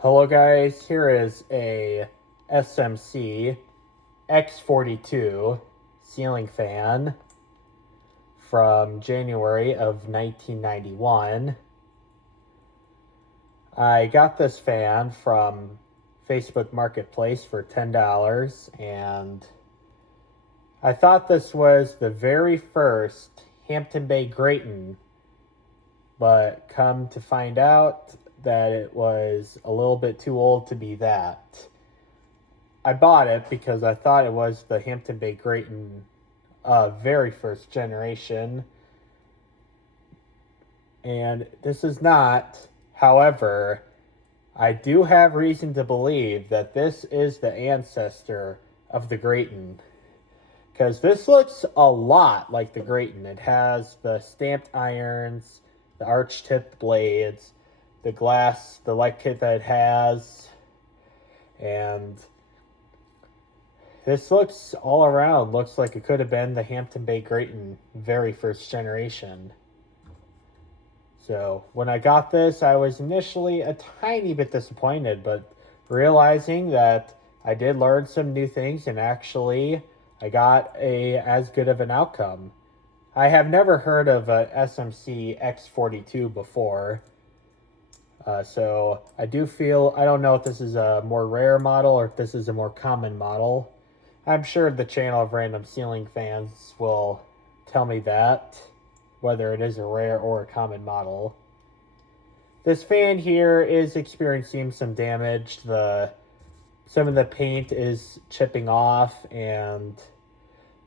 Hello guys, here is a SMC x42 ceiling fan from January of 1991. I got this fan from Facebook Marketplace for $10, and I thought this was the very first Hampton Bay Gratin, but come to find out that it was a little bit too old to be that. I bought it because I thought it was the Hampton Bay Gratin very first generation, and this is not. However, I do have reason to believe that this is the ancestor of the Gratin, because this looks a lot like the Gratin. It has the stamped irons, the arch-tipped blades, the glass, the light kit that it has, and this looks all around, looks like it could have been the Hampton Bay Gratin very first generation. So when I got this, I was initially a tiny bit disappointed, but realizing that I did learn some new things, and actually I got as good of an outcome. I have never heard of a SMC x42 before. So I do feel, I don't know if this is a more rare model or if this is a more common model. I'm sure the channel of random ceiling fans will tell me that, whether it is a rare or a common model. This fan here is experiencing some damage. Some of the paint is chipping off, and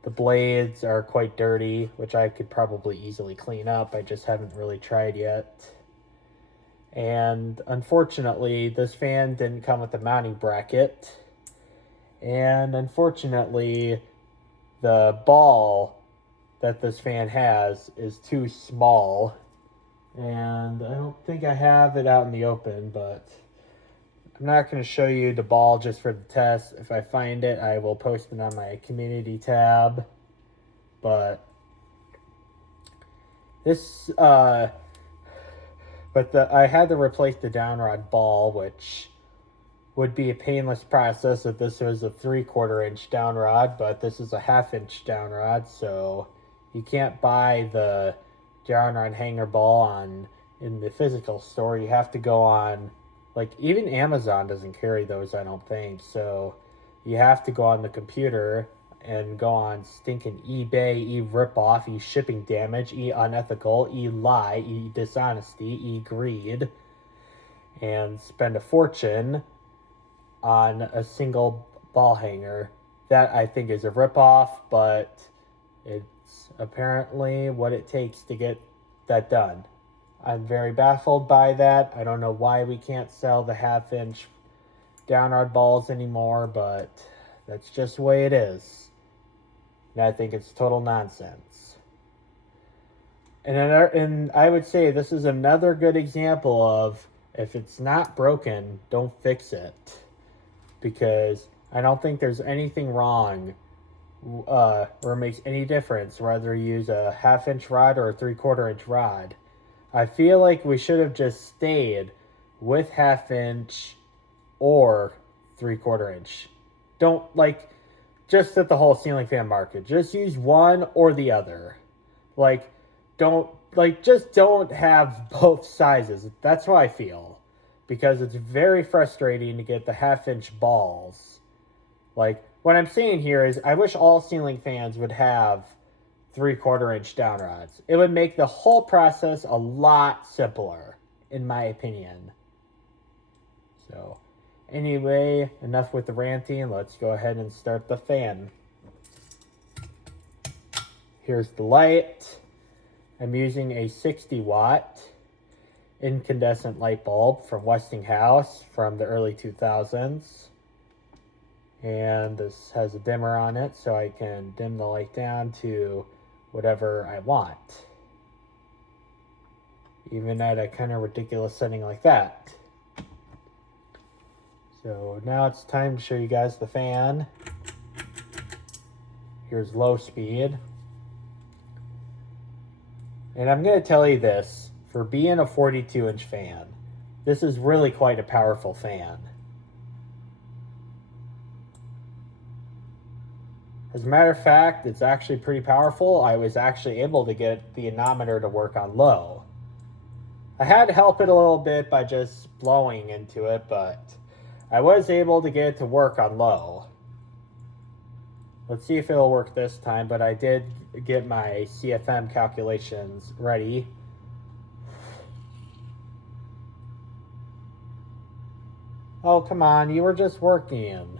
the blades are quite dirty, which I could probably easily clean up. I just haven't really tried yet. And unfortunately, this fan didn't come with a mounting bracket. And unfortunately, the ball that this fan has is too small. And I don't think I have it out in the open, but I'm not going to show you the ball just for the test. If I find it, I will post it on my community tab. But this, I had to replace the downrod ball, which would be a painless process if this was a 3/4 inch downrod, but this is a 1/2 inch downrod, so you can't buy the downrod hanger ball in the physical store. You have to go on, like, even Amazon doesn't carry those, I don't think. So you have to go on the computer and go on stinking eBay, ripoff, shipping damage, unethical, lie, dishonesty, greed, and spend a fortune on a single ball hanger. That I think is a ripoff, but it's apparently what it takes to get that done. I'm very baffled by that. I don't know why we can't sell the 1/2 inch downrod balls anymore, but that's just the way it is. And I think it's total nonsense. And I would say this is another good example of, if it's not broken, don't fix it. Because I don't think there's anything wrong or it makes any difference whether you use a 1/2 inch rod or a 3/4 inch rod. I feel like we should have just stayed with 1/2 inch or 3/4 inch. Don't, like, just at the whole ceiling fan market, just use one or the other. Just don't have both sizes. That's how I feel, because it's very frustrating to get the 1/2 inch balls. Like, what I'm saying here is, I wish all ceiling fans would have 3/4 inch downrods. It would make the whole process a lot simpler, in my opinion. So, anyway, enough with the ranting. Let's go ahead and start the fan. Here's the light. I'm using a 60-watt incandescent light bulb from Westinghouse from the early 2000s. And this has a dimmer on it, so I can dim the light down to whatever I want, even at a kind of ridiculous setting like that. So now it's time to show you guys the fan. Here's low speed. And I'm going to tell you this, for being a 42 inch fan, This is really quite a powerful fan. As a matter of fact, it's actually pretty powerful. I was actually able to get the anemometer to work on low. I had to help it a little bit by just blowing into it, but I was able to get it to work on low. Let's see if it'll work this time, but I did get my CFM calculations ready. Oh, come on, you were just working.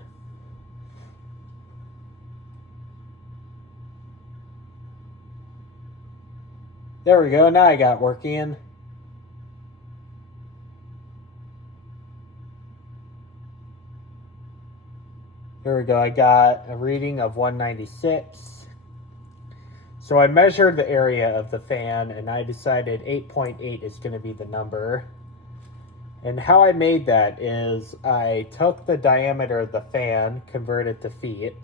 There we go, now I got working. There we go, I got a reading of 196. So I measured the area of the fan and I decided 8.8 is going to be the number. And how I made that is I took the diameter of the fan, converted to feet.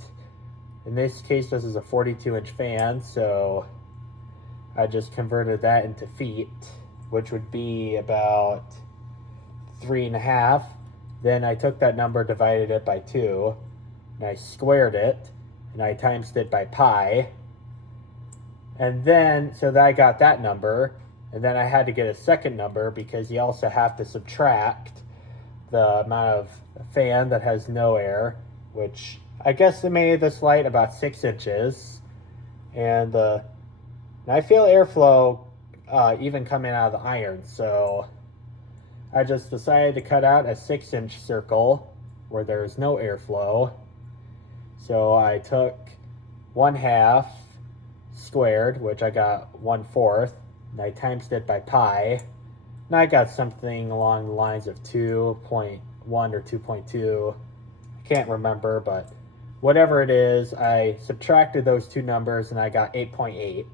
In this case, this is a 42-inch fan, so I just converted that into feet, which would be about 3.5. Then I took that number, divided it by 2, and I squared it, and I times it by pi. And then, so that I got that number, and then I had to get a second number because you also have to subtract the amount of fan that has no air, which I guesstimated this light about 6 inches. And I feel airflow even coming out of the iron, so I just decided to cut out a 6-inch circle where there's no airflow. So I took 1/2 squared, which I got 1/4, and I times it by pi, and I got something along the lines of 2.1 or 2.2. I can't remember, but whatever it is, I subtracted those two numbers and I got 8.8.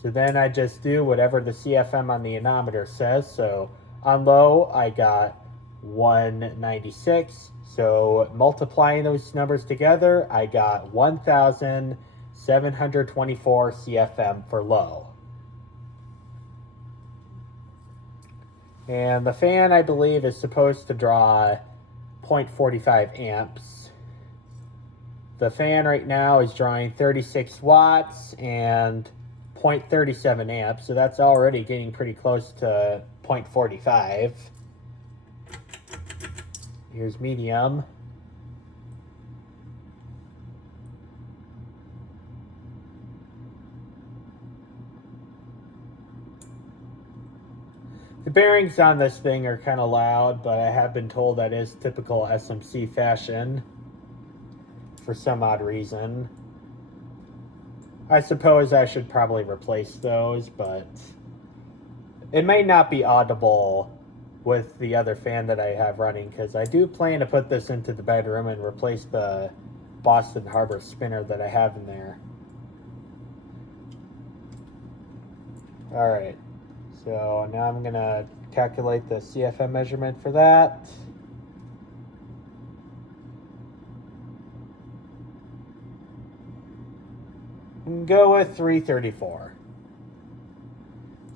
So then I just do whatever the CFM on the anemometer says. So on low, I got 196. So multiplying those numbers together, I got 1,724 CFM for low. And the fan, I believe, is supposed to draw 0.45 amps. The fan right now is drawing 36 watts and 0.37 amps, so that's already getting pretty close to 0.45. Here's medium. The bearings on this thing are kind of loud, but I have been told that is typical SMC fashion for some odd reason. I suppose I should probably replace those, but it may not be audible with the other fan that I have running, because I do plan to put this into the bedroom and replace the Boston Harbor spinner that I have in there. Alright, so now I'm going to calculate the CFM measurement for that. And go with 334.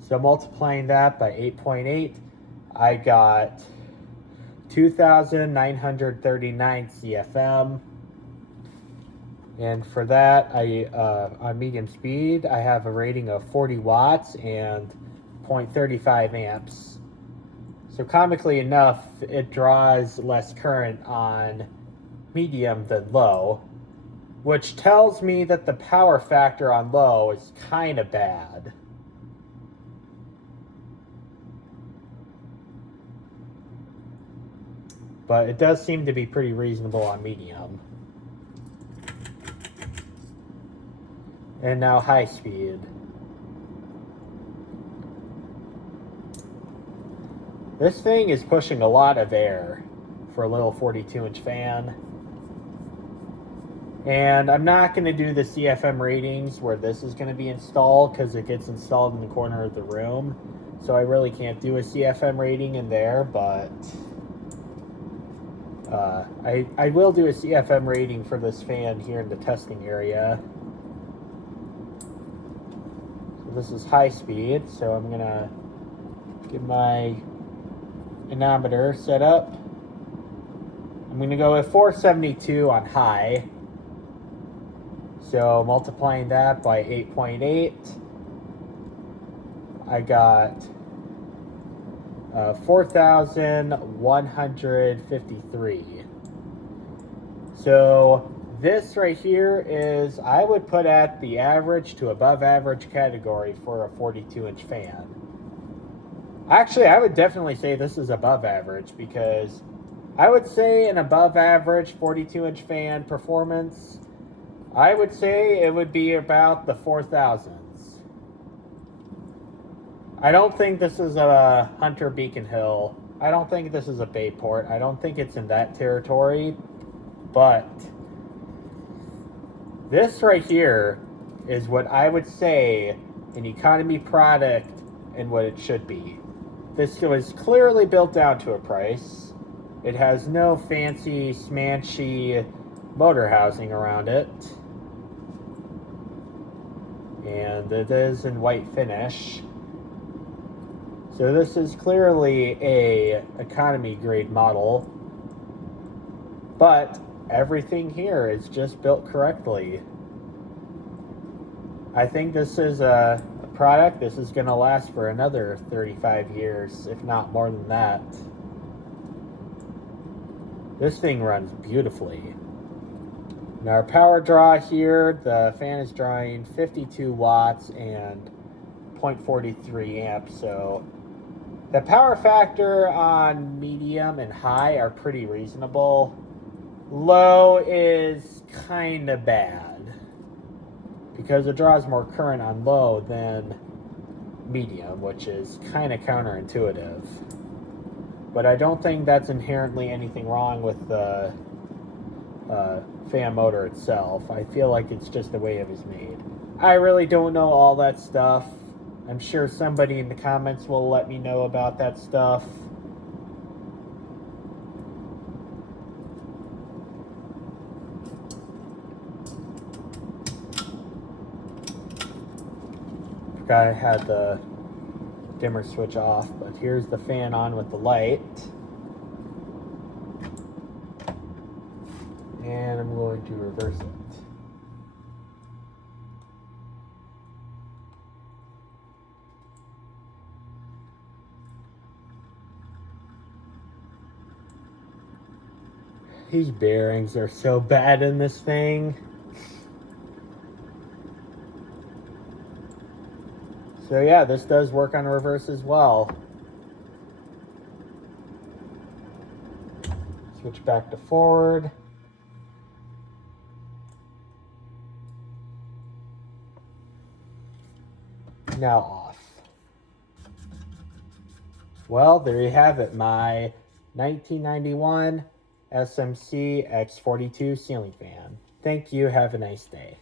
So multiplying that by 8.8, I got 2,939 CFM. And for that, on medium speed, I have a rating of 40 watts and 0.35 amps. So comically enough, it draws less current on medium than low, which tells me that the power factor on low is kind of bad. But it does seem to be pretty reasonable on medium. And now high speed. This thing is pushing a lot of air for a little 42-inch fan. And I'm not going to do the CFM ratings where this is going to be installed, because it gets installed in the corner of the room. So I really can't do a CFM rating in there, but I will do a CFM rating for this fan here in the testing area. So this is high speed, so I'm going to get my manometer set up. I'm going to go with 472 on high. So multiplying that by 8.8, I got 4,153. So this right here is, I would put at the average to above average category for a 42-inch fan. Actually, I would definitely say this is above average, because I would say an above average 42-inch fan performance, I would say it would be about the 4,000s. I don't think this is a Hunter Beacon Hill. I don't think this is a Bayport. I don't think it's in that territory. But this right here is what I would say an economy product and what it should be. This was clearly built down to a price. It has no fancy, smanchy motor housing around it. And it is in white finish. So this is clearly a economy grade model, but everything here is just built correctly. I think this is a product, this is going to last for another 35 years, if not more than that. This thing runs beautifully. Now our power draw here, the fan is drawing 52 watts and 0.43 amps, so the power factor on medium and high are pretty reasonable. Low is kind of bad, because it draws more current on low than medium, which is kind of counterintuitive. But I don't think that's inherently anything wrong with the fan motor itself. I feel like it's just the way it was made. I really don't know all that stuff. I'm sure somebody in the comments will let me know about that stuff. Forgot I had the dimmer switch off, but here's the fan on with the light. And I'm going to reverse it. These bearings are so bad in this thing. So yeah, this does work on reverse as well. Switch back to forward. Now off. Well, there you have it, my 1991 SMC X42 ceiling fan. Thank you, have a nice day.